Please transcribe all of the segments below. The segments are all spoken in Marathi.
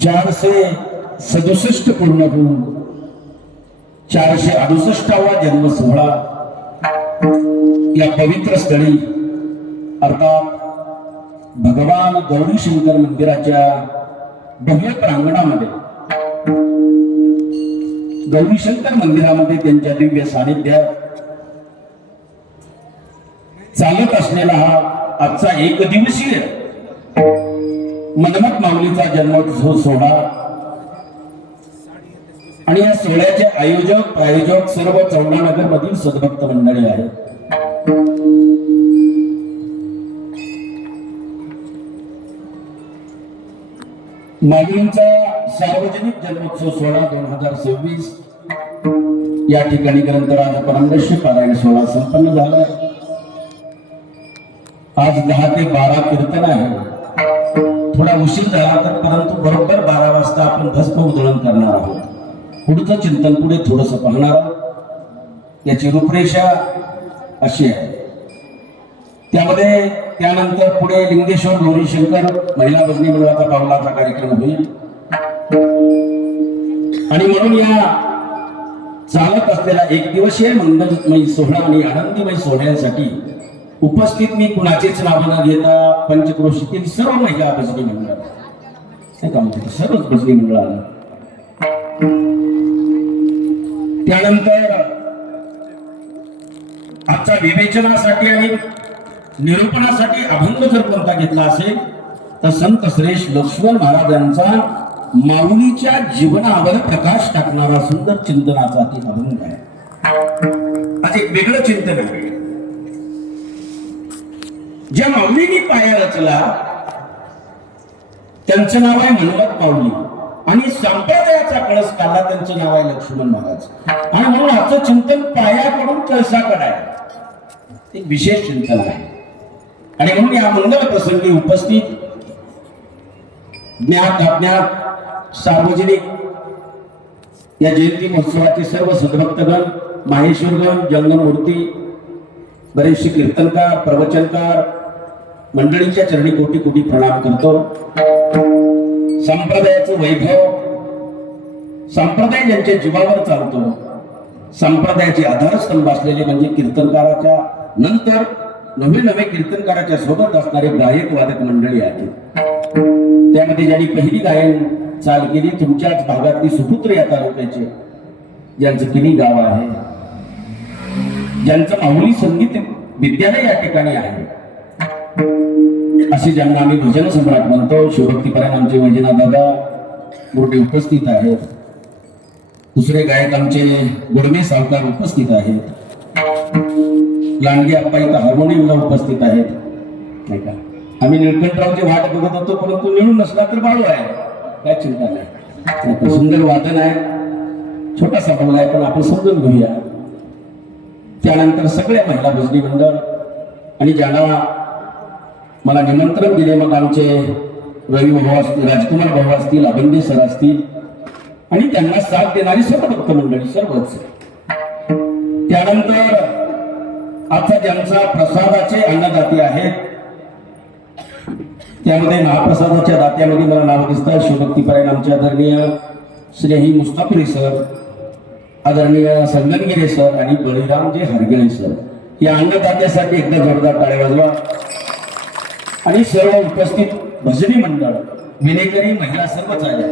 467 पूर्ण होऊन 468वा जन्म सोहळा या पवित्र स्थळी अर्थात भगवान गौरी शंकर मंदिराच्या भव्य प्रांगणामध्ये गौरी शंकर मंदिरामध्ये त्यांच्या दिव्य सानिध्यात चालत असलेला हा आजचा एक दिवसीय मनमत माऊलीचा जन्मोत्सव सोहळा आणि या सोहळ्याचे आयोजक प्रायोजक सर्व चौंडानगर मधील सद्भक्त मंडळी आहेत. माऊलींचा सार्वजनिक जन्मोत्सव सोहळा 2026 या ठिकाणी ग्रंथराज परमदर्शी पारायण सोहळा संपन्न झाला. आज 10 ते 12 कीर्तन आहे. थोडा उशीर झाला तर परंतु बरोबर 12 वाजता आपण भस्म उधळण करणार आहोत. पुढचं चिंतन पुढे थोडस पाहणार आहोत. याची रूपरेषा अशी आहे. त्यामध्ये त्यानंतर पुढे लिंगेश्वर गौरी शंकर महिला भजनी मंडळाचा पावलाचा कार्यक्रम होईल आणि म्हणून या चालत असलेला एक दिवसीय मंगलमय सोहळा आणि आनंदीमय सोहळ्यासाठी उपस्थित मी कुणाचेच नाव न घेता पंचक्रोशीतील सर्व महिला भजनी मंडळ सर्वच भजनी मंडळ आलं. त्यानंतर आजच्या विवेचनासाठी आणि निरूपणासाठी अभंग जर कोणता घेतला असेल तर संत श्रेष्ठ लक्ष्मण महाराजांचा माऊलीच्या जीवनावर प्रकाश टाकणारा सुंदर चिंतनाचा ती अभंग आहे. आज एक वेगळं चिंतन आहे. ज्या माऊलीने पाया रचला त्यांचं नाव आहे मनमत माऊली आणि संप्रदायाचा कळस काढला त्यांचं नाव आहे लक्ष्मण महाराज. आणि म्हणून आजचं चिंतन पायाकडून कळसाकडे आहे. एक विशेष चिंतन आहे आणि म्हणून या मंगल प्रसंगी उपस्थित ज्ञात अज्ञात सार्वजनिक या जयंती महोत्सवाचे सर्व सद्भक्तगण, माहेश्वरगण, जंगममूर्ती, बरेचसे कीर्तनकार, प्रवचनकार मंडळींच्या चरणी कोटी कोटी प्रणाम करतो. संप्रदायाचं वैभव, संप्रदाय ज्यांच्या जीवावर चालतो, संप्रदायाचे आधारस्तंभ असलेले म्हणजे कीर्तनकाराच्या नंतर नवे कीर्तनकाराच्या सोबत असणारे गायक वादक मंडळी आहेत. त्यामध्ये ज्यांनी पहिली गायन चाल केली तुमच्याच भागातली सुपुत्र या तालुक्याचे, ज्यांचं किनी गाव आहे, ज्यांचं माऊली संगीत विद्यालय या ठिकाणी आहे, असे ज्यांना आम्ही भजन सम्राट म्हणतो. शिवभक्तीपरायण आमचे वैजनाथ दादा मोठे उपस्थित आहेत. दुसरे गायक आमचे गुडमे सावकार उपस्थित आहेत. लांडगे आप्पा इथं हार्मोनियमला उपस्थित आहेत. नाही का, आम्ही निळकंठरावची वाट बघत होतो परंतु निळून नसला तर बाळू आहे, काय चिंता नाही. सुंदर वादन आहे, छोटासा बंगला आहे पण आपण समजून घेऊया. त्यानंतर सगळे महिला भजनी मंडळ आणि ज्यांना मला निमंत्रण दिले, मग आमचे रवी भाऊ असतील, राजकुमार भाऊ असतील, अभिंदे सर असतील आणि त्यांना साथ देणारी सर्व भक्त मंडळी सर्वच. त्यानंतर आता ज्यांचा प्रसादाचे अन्नदाते आहेत त्यामध्ये महाप्रसादाच्या दात्यामध्ये मला नाव दिसतात शिवभक्तीपरायण आमचे आदरणीय श्री मुस्ताफिरी सर, आदरणीय संगनगिरे सर आणि बळीरामजी हरगळे सर. या अन्नदात्यासाठी एकदा जोरदार टाळ्या वाजवा. आणि सर्व उपस्थित भजनी मंडळ, विनेकरी महिला सर्वच आल्या.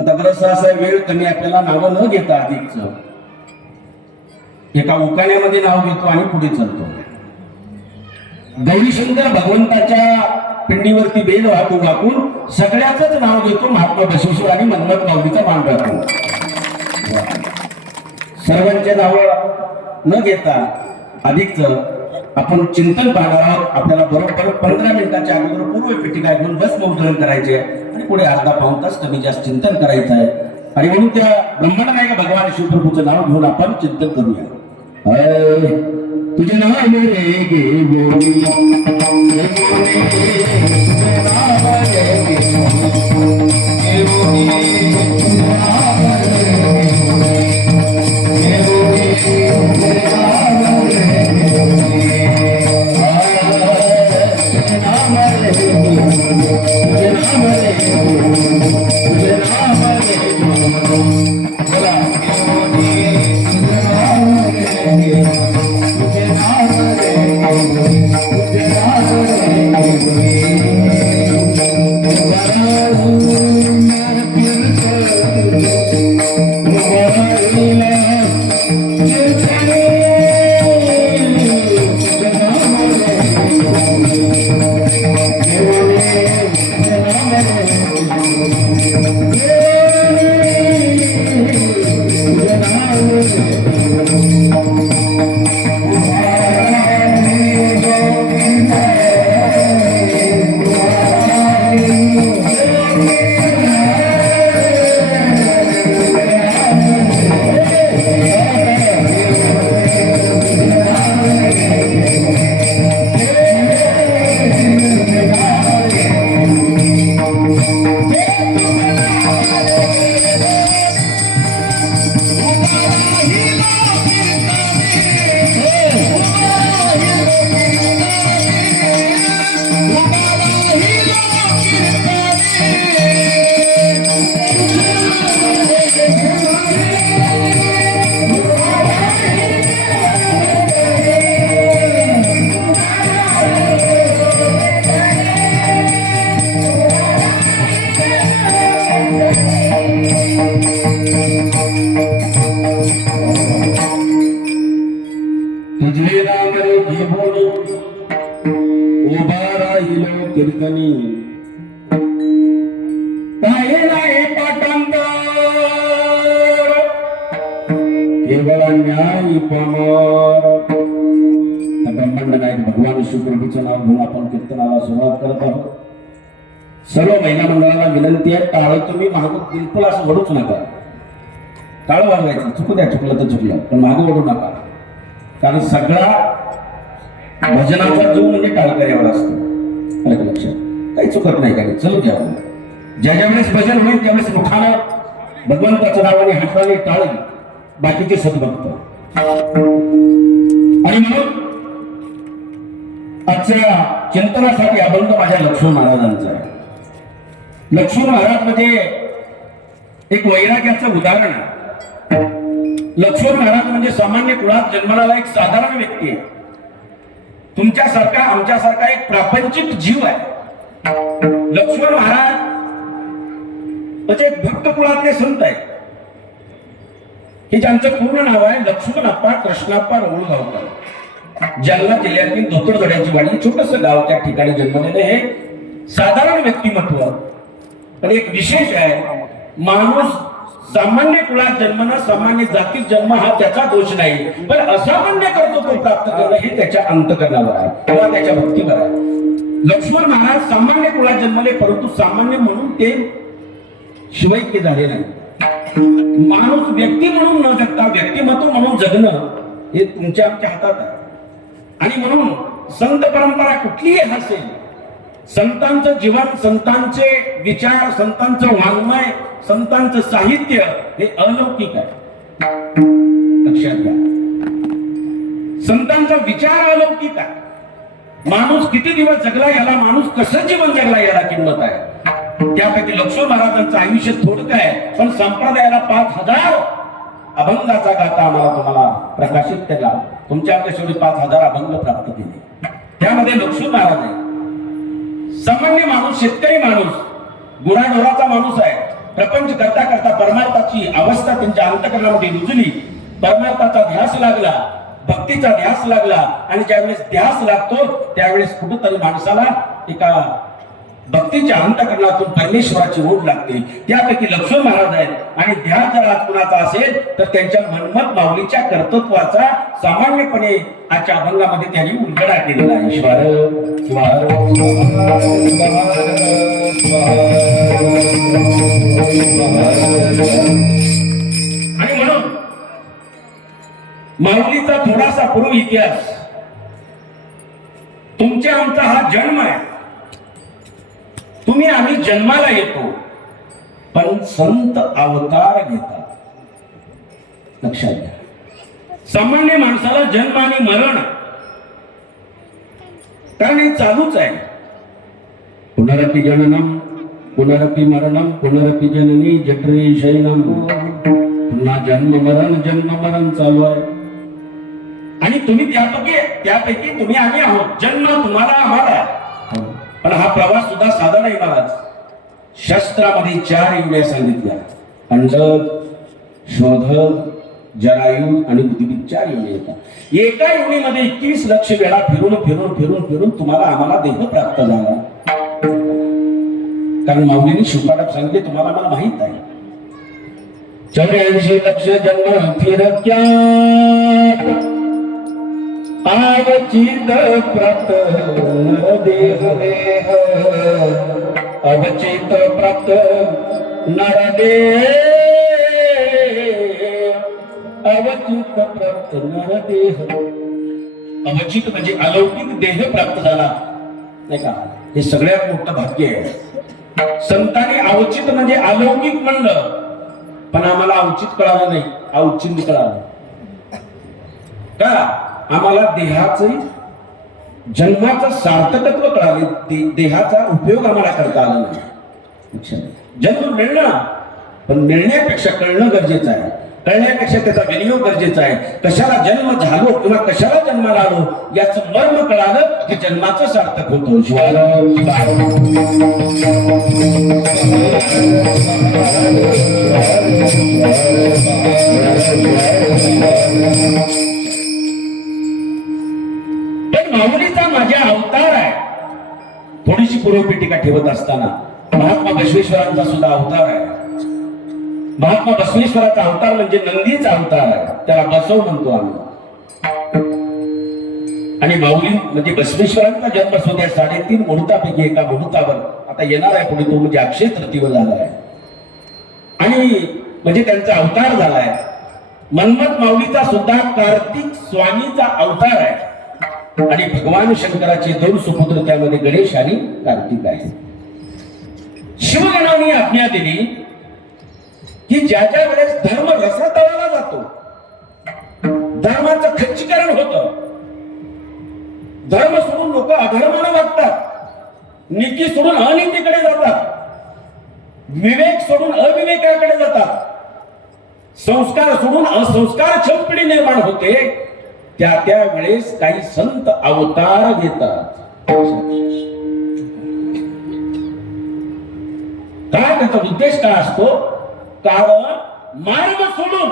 आता बरंचसा असा वेळ कमी आपल्याला नावं न घेता अधिकच एका उकाण्यामध्ये नाव घेतो आणि पुढे चालतो. गौरीशंकर भगवंताच्या पिंडीवरती बेल वाकून सगळ्याच नाव घेतो. महात्मा बसवेश्वर आणि मनमत माऊलीचा मान राखतो. सर्वांचे नाव न घेता अधिकच आपण चिंतन पाहणार आहोत. आपल्याला बरोबर 15 मिनिटाच्या अगोदर पूर्व पेटिका घेऊन भस्म उधळण करायचे आणि पुढे अर्धा पाऊण तास कमी जास्त चिंतन करायचं आहे. आणि म्हणून त्या ब्रह्मांडनायक भगवान शिवप्रभूचं नाव घेऊन आपण चिंतन करूया. तुझे नाव रे गे गोरी कीर्तनी पाहिलाय पाठांतर केवळ न्याय पमार. ब्रह्मांड नायक भगवान शिवप्रभूचं नाव घेऊन आपण कीर्तनाला सुरुवात करत आहोत. सर्व महिला मंडळाला विनंती आहे, टाळ तुम्ही मागं बिलकुल असं वळूच नका. टाळ वाजवायचं, चुकू द्या, चुकलं तर चुकलं, पण मागं वळू नका. कारण सगळा भजनाचा जीव म्हणजे टाळकऱ्यावर असतो. लक्षात काही चुकत नाही, काही चलू द्या. ज्या ज्यावेळेस भजन होईल त्यावेळेस मुखानं भगवंताचं नावाने हाताने टाळ, बाकीचे सद्भक्त. आणि म्हणून आजच्या चिंतनासाठी अभंग माझ्या लक्ष्मण महाराजांचा आहे. लक्ष्मण महाराज म्हणजे एक वैराग्याचं उदाहरण आहे. लक्ष्मण महाराज म्हणजे सामान्य कुळात जन्माला एक साधारण व्यक्ती आहे. तुमच्यासारखा आमच्यासारखा एक प्रापंचिक जीव आहे. लक्ष्मण महाराज म्हणजे एक भक्त कुळातले संत आहे. हे ज्यांचं पूर्ण नाव आहे लक्ष्मणप्पा कृष्णप्पा रवळगावकर. जालना जिल्ह्यातील धोतरदड्याची वाडी, छोटस गाव, त्या ठिकाणी जन्मलेले हे साधारण व्यक्तिमत्व. पण एक विशेष आहे, माणूस सामान्य कुळात जन्मणं, सामान्य जातीत जन्म हा त्याचा दोष नाही, पण असामान्य कर्तृत्व प्राप्त करणं हे त्याच्या अंतकरणावर आहे किंवा त्याच्या भक्तीवर आहे. लक्ष्मण महाराज सामान्य कुळात जन्मले, परंतु सामान्य म्हणून ते शिवैक्य झाले नाही. माणूस व्यक्ती म्हणून न जगता व्यक्तिमत्व म्हणून जगणं हे तुमच्या आमच्या हातात आहे. आणि म्हणून संत परंपरा कुठलीही असेल, संतांचं जीवन, संतांचे विचार, संतांचं वाङ्मय, संतांचं साहित्य हे अलौकिक आहे. लक्षात घ्या, संतांचा विचार अलौकिक आहे. माणूस किती दिवस जगला याला, माणूस कसं जीवन जगला याला किंमत आहे. त्यापैकी लक्ष्मण महाराजांचं आयुष्य थोडकं आहे, पण संप्रदायाला 5000 अभंगाचा गाथा आम्हाला तुम्हाला प्रकाशित केला. तुमच्या आमच्या शेवटी 5000 अभंग प्राप्त केले. त्यामध्ये लक्ष्मण महाराज आहे. सामान्य माणूस, शेतकरी माणूस, गुराढोराचा माणूस आहे. प्रपंच करता करता परमार्थाची अवस्था त्यांच्या अंतकरणामध्ये रुजली. परमार्थाचा ध्यास लागला, भक्तीचा ध्यास लागला. आणि ज्यावेळेस ध्यास लागतो त्यावेळेस कुठंतरी माणसाला एका भक्तीच्या अंतकरणातून परमेश्वराची ओढ लागते. त्यापैकी लक्ष्मण महाराज आहेत. आणि ध्यास जर आज कुणाचा असेल तर त्यांच्या मनमत माऊलीच्या कर्तृत्वाचा सामान्यपणे आजच्या अभंगामध्ये त्यांनी उलगडा केलेला आहे. ईश्वर आणि म्हणून माऊलीचा थोडासा पूर्व इतिहास. तुमच्या आमचा हा जन्म आहे. तुम्ही आम्ही जन्माला येतो, पण संत अवतार घेतात. लक्षात घ्या, सामान्य माणसाला जन्म आणि मरण कारण हे चालूच आहे. पुनरपि जननम पुनरपि मरणम पुनरपि जननी जठरे शयनम. पुन्हा जन्म मरण चालू आहे. आणि तुम्ही त्यापैकी तुम्ही आम्ही आहोत. जन्म तुम्हाला आम्हाला. पण हा प्रवास सुद्धा साधा नाही महाराज. शस्त्रामध्ये 4 युनिया सांगितल्या. अंडक, शोधक, जरायू आणि बुद्धिबीज 4 युनी येतात. एका युनीमध्ये 21 लक्ष वेळा फिरून फिरून फिरून फिरून तुम्हाला आम्हाला देह प्राप्त झाला. कारण माऊलींनी शिवपाठात सांगितले तुम्हाला आम्हाला माहित आहे. 84 लक्ष जन्म फिरक्या अवचित प्राप्त नरदेह देह. अवचित प्राप्त नरदेह. अवचित प्राप्त नरदेह. अवचित म्हणजे अलौकिक देह प्राप्त झाला नाही का. हे सगळ्यात मोठं भाग्य आहे. संतांनी अवचित म्हणजे अलौकिक म्हणलं पण आम्हाला अवचित कळालं नाही. औचित्य कळालं का. आम्हाला देहाचं जन्माचं सार्थकत्व कळाले. देहाचा उपयोग आम्हाला करता आला नाही. जन्म मिळणं पण मिळण्यापेक्षा कळणं गरजेचं आहे. कळण्यापेक्षा त्याचा विनियोग गरजेचा आहे. कशाला जन्म झालो किंवा कशाला जन्माला आलो याचं मर्म कळालं की जन्माचं सार्थक होतं. पण माऊलीचा माझ्या अवतार आहे. थोडीशी पूर्वपीठिका ठेवत असताना महात्मा बसवेश्वरांचा सुद्धा अवतार आहे. महात्मा बसवेश्वराचा अवतार म्हणजे नंदीचा अवतार आहे. त्याला बसव म्हणतो आम्ही. आणि माऊली म्हणजे बसवेश्वरांचा जन्म सुद्धा 3.5 मुहूर्तापैकी एका मुहूर्तावर आता येणार आहे पुढे. तो म्हणजे अक्षय तृतीय झाला आहे. आणि म्हणजे त्यांचा अवतार झालाय. मन्मथ माऊलीचा सुद्धा कार्तिक स्वामीचा अवतार आहे. आणि भगवान शंकराचे 2 सुपुत्र त्यामध्ये गणेश आणि कार्तिक आहे. शिवगणाने आज्ञा दिली की ज्या ज्या वेळेस धर्म रसातळाला जातो, धर्माचं खच्चीकरण होतं, धर्म सोडून लोक अधर्मानं वागतात, नीती सोडून अनीतीकडे जातात, विवेक सोडून अविवेकाकडे जातात, संस्कार सोडून असंस्कार छलपिढी निर्माण होते. त्या वेळेस काही संत अवतार घेतात. काय त्याचा उद्देश काय असतो. कारण मार्ग सोडून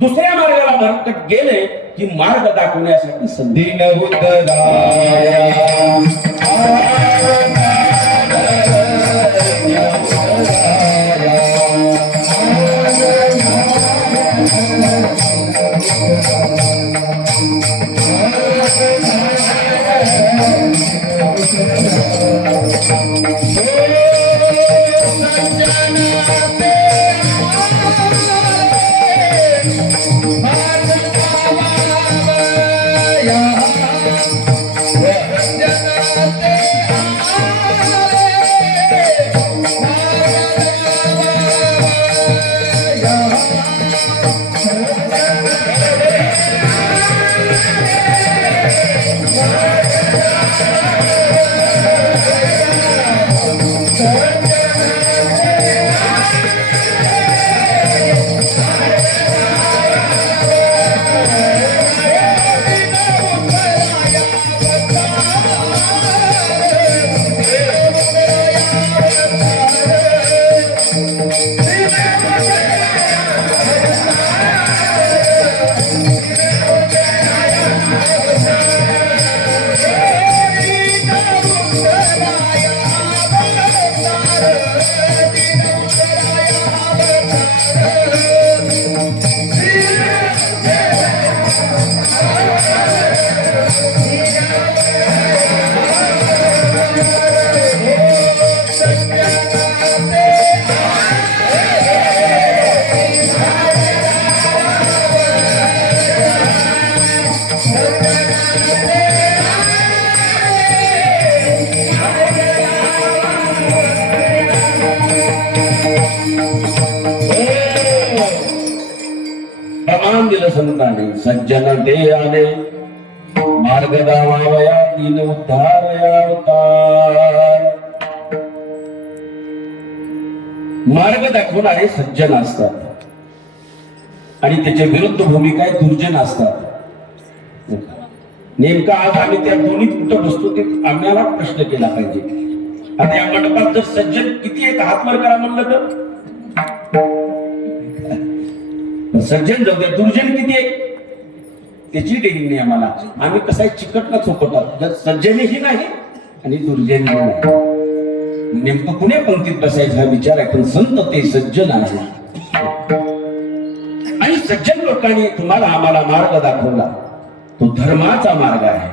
दुसऱ्या मार्गाला भरकट गेले की मार्ग दाखवण्यासाठी संधी संतांनी. सज्जन ते आले मार्ग दावावया दीन उद्धारया अवतार. मार्ग दाखवणारे सज्जन असतात आणि त्याच्या विरुद्ध भूमिका दुर्जन असतात. नेमका आज आम्ही त्या दोन्ही कुठं बसतो ते आम्हाला प्रश्न केला पाहिजे. आता या मंडपात जर सज्जन किती आहेत हात वर करा म्हणलं तर सज्जन जाऊ द्या, दुर्जन किती आहे त्याची डेरिंग नाही आम्हाला. आम्ही कसं आहे चिकटला चोपटात, जर सज्जनही नाही आणि दुर्जनही नाही. नेमकं कुण्या पंक्तीत बसायचा हा विचार आहे, पण संत ते सज्जन आहे. आणि सज्जन लोकांनी तुम्हाला आम्हाला मार्ग दाखवला. तो धर्माचा मार्ग आहे,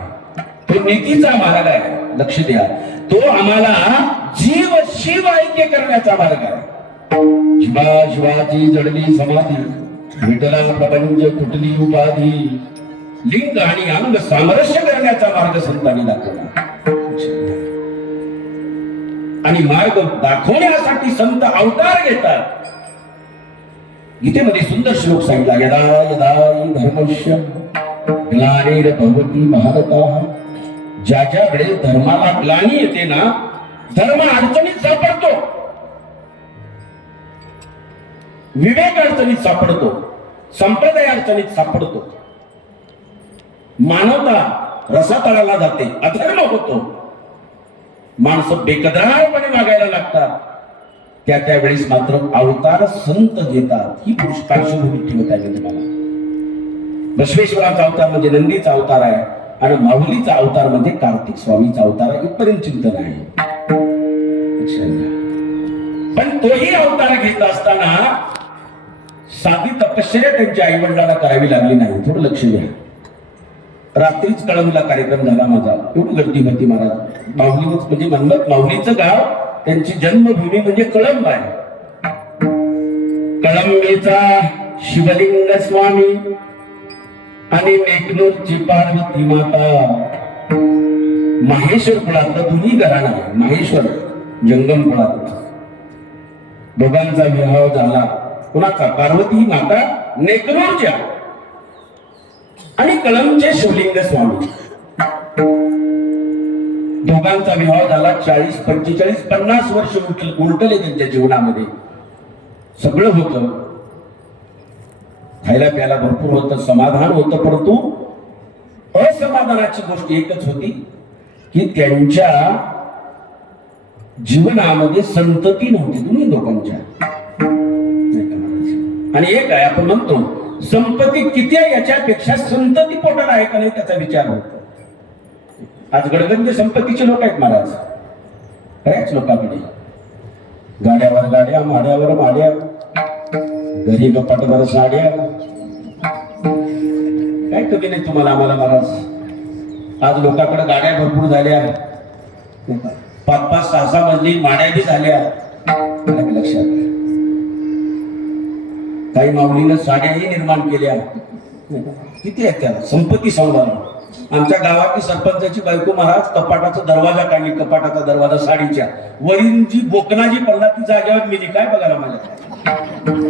तो नीतीचा मार्ग आहे. लक्ष द्या, तो आम्हाला जीव शिव ऐक्य करण्याचा मार्ग आहे. शिवा शिवाची जडली समाधी, विठला प्रपंच तुटली उपाधी, लिंग आणि अंग सामरस्य करण्याचा मार्ग संतांनी दाखवला. आणि मार्ग दाखवण्यासाठी संत अवतार घेतात. गीतेमध्ये सुंदर श्लोक सांगितला, यदा यदा धर्मस्य ग्लानिर्भवति भारतः. ज्या ज्या वेळेस धर्माला ग्लानी येते ना, धर्म अडचणीत सापडतो, विवेक अडचणीत सापडतो, संप्रदाय अडचणीत सापडतो, मानवता रसातळाला जाते, अधर्म होतो, माणसं बेकदरारपणे वागायला लागतात. त्यावेळेस मात्र अवतार संत घेतात. ही पार्श्वभूमी ठेवत आहे तुम्हाला. बसवेश्वराचा अवतार म्हणजे नंदीचा अवतार आहे आणि माऊलीचा अवतार म्हणजे कार्तिक स्वामीचा अवतार आहे. इथपर्यंत चिंतन आहे. पण तोही अवतार घेत असताना साधी तपश्चर्या त्यांच्या आई वडिलांना करावी लागली नाही. थोडं लक्ष द्या. रात्रीच कळंबला कार्यक्रम झाला माझा, एवढी गर्दी होती महाराज. माऊलीच म्हणजे म्हणत माऊलीचं गाव, त्यांची जन्मभूमी म्हणजे कळंब आहे. कळंबेचा शिवलिंग स्वामी आणि नेकनूरची पार्वती माता. माहेश्वर कुळातलं दोन्ही घराणं आहे. माहेश्वर जंगम कुळातलं. दोघांचा विवाह झाला. कुणाचा? पार्वती माता नेकनूरच्या आणि कळंबचे शिवलिंग स्वामी. दोघांचा विवाह झाला. 40, 45, 50 वर्ष उलटले त्यांच्या जीवनामध्ये. सगळं होतं, खायला प्यायला भरपूर होतं, समाधान होतं, परंतु असमाधानाची गोष्ट एकच होती की त्यांच्या जीवनामध्ये संतती नव्हती दोन्ही लोकांच्या. आणि एक आहे, आपण म्हणतो संपत्ती किती आहे याच्यापेक्षा संतती पोटात आहे का नाही त्याचा विचार होतो. आज गडगंज संपत्तीचे लोक आहेत महाराज. बऱ्याच लोकांकडे गाड्यावर गाड्या, माड्यावर माड्या, घरी गपाटभर साड्या. काय कमी नाही तुम्हाला आम्हाला महाराज. आज लोकांकडे गाड्या भरपूर झाल्या, 5-5, 6-6 मजली माड्या बी झाल्या. लक्षात, काही माऊलीनं साड्याही निर्माण केल्या. किती आहेत त्या संपत्ती सांभाळून. आमच्या गावातली सरपंचाची बायको महाराज कपाटाचा दरवाजा काढली, कपाटाचा दरवाजा साडीच्या वरील जी बोकनाची पडला ती जागेवर मिली. काय बघायला माझ्या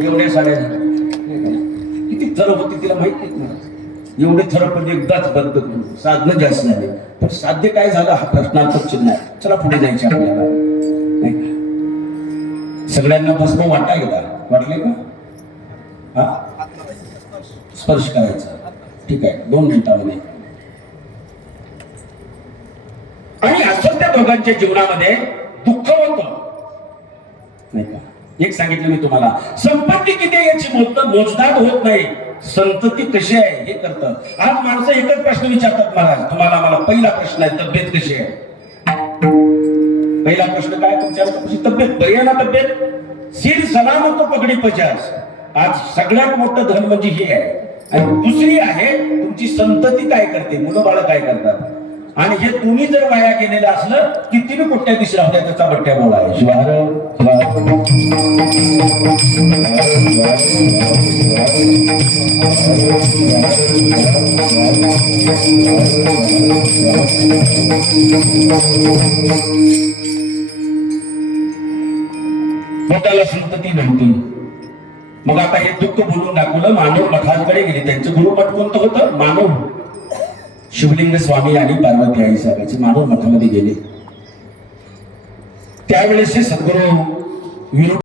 एवढ्या साड्या किती थर होती तिला माहित नाही. एवढे थर पण एकदाच बंद करून साधनं जास्त झाले. पण साध्य काय झालं हा प्रश्नार्थक चिन्ह आहे. चला पुढे जायचे आपल्याला. सगळ्यांना भस्म वाटा गेला, वाटले का? हा, स्पर्श करायचा. ठीक आहे, 2 मिनिटांमध्ये. आणि असं त्या दोघांच्या जीवनामध्ये दुःख होतं नाही का. एक सांगितलं मी तुम्हाला, संपत्ती किती आहे याची मोजदाद होत नाही, संतती कशी आहे हे करतं. आज माणसं एकच प्रश्न विचारतात महाराज तुम्हाला मला. पहिला प्रश्न आहे तब्येत कशी आहे. पहिला प्रश्न काय तुमच्या तब्येत बरी आहे ना? तब्येत सिर सलामत पगडी 50. आज सगळ्यात मोठं धन म्हणजे हे आहे. आणि दुसरी आहे तुमची संतती काय करते, मुलं बाळ काय करतात. आणि हे तुम्ही जर वाया गेलेलं असलं किती बी कुठल्या दिसला होत्या त्याचा बट्ट्या बोला आहे. पोटाला संतती नव्हती. मग आता हे दुःख बोलून दाखवलं. मानव मठांकडे गेले. त्यांचं गुरुमठ कोणतं होतं? मानव. शिवलिंग स्वामी आणि पार्वती आई साहेबांचे मानव मठामध्ये गेले. त्यावेळेस हे सद्गुरू